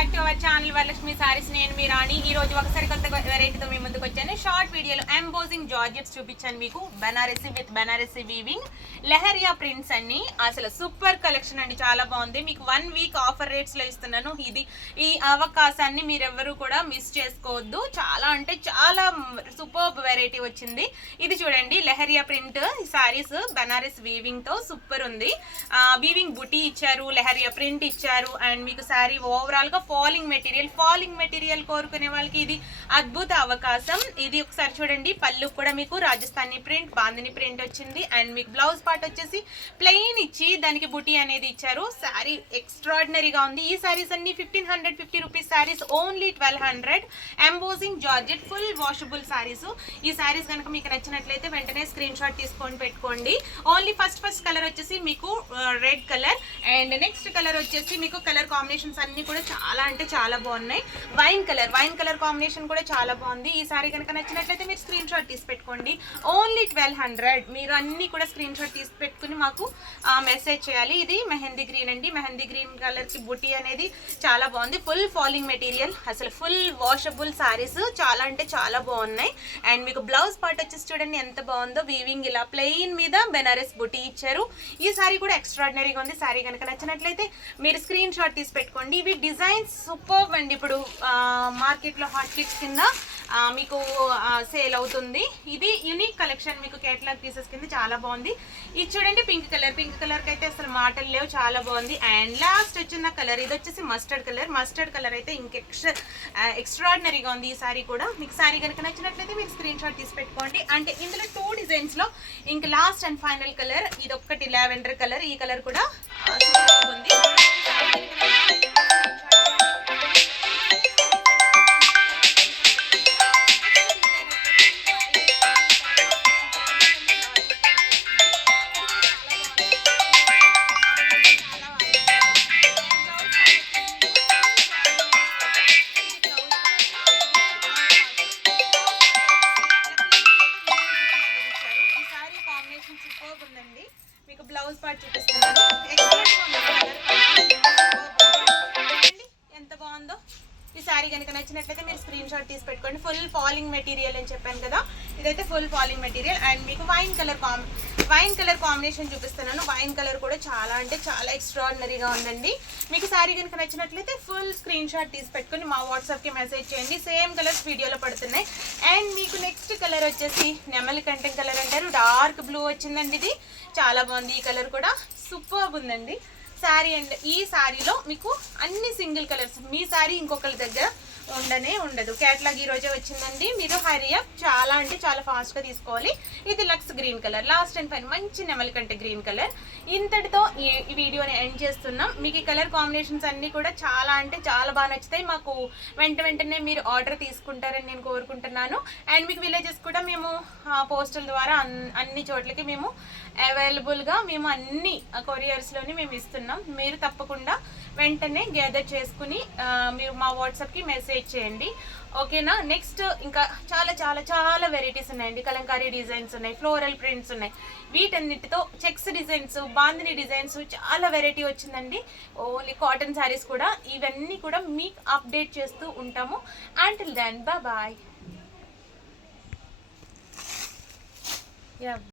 Back to our channel Varalakshmi saris. నేను మీ రాణి. ఈ రోజు ఒకసారి కొత్త వెరైటీతో మీ ముందుకు వచ్చాను. షార్ట్ వీడియోలో ఎంబోజింగ్ జార్జెట్స్ చూపించాను మీకు. Banarasi with Banarasi weaving lehariya prints అన్ని అసలు సూపర్ కలెక్షన్ అండి, చాలా బాగుంది. మీకు 1 వీక్ ఆఫర్ రేట్స్ లో ఇస్తున్నాను. ఈ అవకాశాన్ని మీరెవ్వరూ కూడా మిస్ చేసుకోవద్దు. చాలా అంటే చాలా సూపర్ వెరైటీ వచ్చింది. ఇది చూడండి, లెహరియా ప్రింట్ సారీస్ బనారస్ వీవింగ్ తో సూపర్ ఉంది. వీవింగ్ బుటీ ఇచ్చారు, లెహరియా ప్రింట్ ఇచ్చారు. అండ్ మీకు శారీ ఓవరాల్ గా ఫాలింగ్ మెటీరియల్ కోరుకునే వాళ్ళకి ఇది అద్భుత అవకాశం. ఇది ఒకసారి చూడండి, పళ్ళు కూడా మీకు రాజస్థానీ ప్రింట్, బాందిని ప్రింట్ వచ్చింది. అండ్ మీకు బ్లౌజ్ పార్ట్ వచ్చేసి ప్లెయిన్ ఇచ్చి దానికి బుటీ అనేది ఇచ్చారు. శారీ ఎక్స్ట్రాడినరీగా ఉంది. ఈ శారీస్ అన్ని 1550 rupees saris, only 1200. Embossing georgette full washable saris. ఈ శారీస్ కనుక మీకు నచ్చినట్లయితే వెంటనే స్క్రీన్ షాట్ తీసుకొని పెట్టుకోండి. ఓన్లీ ఫస్ట్ కలర్ వచ్చేసి మీకు red colour, and next colour వచ్చేసి మీకు కలర్ కాంబినేషన్స్ అన్ని కూడా చాలా అంటే చాలా బాగున్నాయి. వైన్ కలర్ కాంబినేషన్ కూడా చాలా బాగుంది. ఈ సారీ కనుక నచ్చినట్లయితే మీరు స్క్రీన్ షాట్ తీసి పెట్టుకోండి. ఓన్లీ 1200. మీరు అన్ని కూడా స్క్రీన్ షాట్ తీసి పెట్టుకుని మాకు మెసేజ్ చేయాలి. ఇది మెహందీ గ్రీన్ అండి. మెహందీ గ్రీన్ కలర్ కి బుటీ అనేది చాలా బాగుంది. ఫుల్ ఫాలింగ్ మెటీరియల్, అసలు ఫుల్ వాషబుల్ సారీస్, చాలా అంటే చాలా బాగున్నాయి. అండ్ మీకు బ్లౌజ్ పార్ట్ వచ్చేసి చూడండి ఎంత బాగుందో. వీవింగ్ ఇలా ప్లెయిన్ మీద బెనారస్ బుటీ ఇచ్చారు. ఈ సారీ కూడా ఎక్స్ట్రాడినరీగా ఉంది. సారీ కనుక నచ్చినట్లయితే మీరు స్క్రీన్ షాట్ తీసి పెట్టుకోండి. ఇవి డిజైన్స్ సూపర్ అండి. ఇప్పుడు మార్కెట్లో హాట్ కిక్స్ కింద మీకు సేల్ అవుతుంది. ఇది యూనిక్ కలెక్షన్, మీకు కేటలాగ్ పీసెస్ కింద చాలా బాగుంది. ఇది చూడండి పింక్ కలర్ అయితే అసలు మాటలు లేవు, చాలా బాగుంది. అండ్ లాస్ట్ వచ్చిన కలర్ ఇది వచ్చేసి మస్టర్డ్ కలర్ అయితే ఎక్స్ట్రాడినరీగా ఉంది. ఈ సారీ కూడా మీకు సారీ కనుక నచ్చినట్లయితే మీరు స్క్రీన్ షాట్ తీసి పెట్టుకోండి. అంటే ఇందులో 2 డిజైన్స్ లో ఇంక లాస్ట్ అండ్ ఫైనల్ కలర్ ఇది ఒక్కటి లావెండర్ కలర్. ఈ కలర్ కూడా ఉంది. మీకు బ్లౌజ్ పార్ట్ చూపిస్తున్నాను. ఎంత బాగుందో. ఈ శారీ కనుక నచ్చినట్లయితే మీరు స్క్రీన్ షాట్ తీసి పెట్టుకోండి. ఫుల్ ఫాలింగ్ మెటీరియల్ అని చెప్పాను కదా, ఇదైతే ఫుల్ ఫాలింగ్ మెటీరియల్. అండ్ మీకు వైన్ కలర్ కాంబినేషన్ చూపిస్తున్నాను. వైన్ కలర్ కూడా చాలా అంటే చాలా ఎక్స్ట్రాడినరీగా ఉందండి. మీకు శారీ కనుక నచ్చినట్లయితే ఫుల్ స్క్రీన్ షాట్ తీసి పెట్టుకుని మా వాట్సాప్కి మెసేజ్ చేయండి. సేమ్ కలర్స్ వీడియోలో పడుతున్నాయి. అండ్ మీకు నెక్స్ట్ కలర్ వచ్చేసి నెమలి కంటెం కలర్ అంటారు, డార్క్ బ్లూ వచ్చిందండి. ఇది చాలా బాగుంది. ఈ కలర్ కూడా సూపర్ ఉందండి శారీ. అండ్ ఈ శారీలో మీకు అన్ని సింగిల్ కలర్స్, మీ శారీ ఇంకొకరి దగ్గర ఉండదు. కేటలాగ్ ఈ రోజే వచ్చిందండి. మీరు హరీ అప్, చాలా అంటే చాలా ఫాస్ట్ గా తీసుకోవాలి. ఇది lux green colour, last and fine మంచి నెమలికంటే గ్రీన్ కలర్. ఇంతటితో ఈ వీడియోని ఎండ్ చేస్తున్నాం. మీకు ఈ కలర్ కాంబినేషన్స్ అన్ని కూడా చాలా అంటే చాలా బాగా నచ్చుతాయి. మాకు వెంటనే మీరు ఆర్డర్ తీసుకుంటారని నేను కోరుకుంటున్నాను. అండ్ మీకు విలేజెస్ కూడా మేము పోస్టల్ ద్వారా అన్ని చోట్లకి మేము అవైలబుల్గా మేము అన్ని కొరియర్స్లోని మేము ఇస్తున్నాం. మీరు తప్పకుండా వెంటనే గ్యాదర్ చేసుకుని మీరు మా వాట్సాప్కి మెసేజ్ చేయండి, ఓకేనా. నెక్స్ట్ ఇంకా చాలా చాలా చాలా వెరైటీస్ ఉన్నాయండి. కలంకారీ డిజైన్స్ ఉన్నాయి, ఫ్లోరల్ ప్రింట్స్ ఉన్నాయి. వీటన్నిటితో చెక్స్ డిజైన్స్, బాందిని డిజైన్స్, చాలా వెరైటీ వచ్చిందండి. ఓన్లీ కాటన్ శారీస్ కూడా, ఇవన్నీ కూడా మీకు అప్డేట్ చేస్తూ ఉంటాము. Until then bye.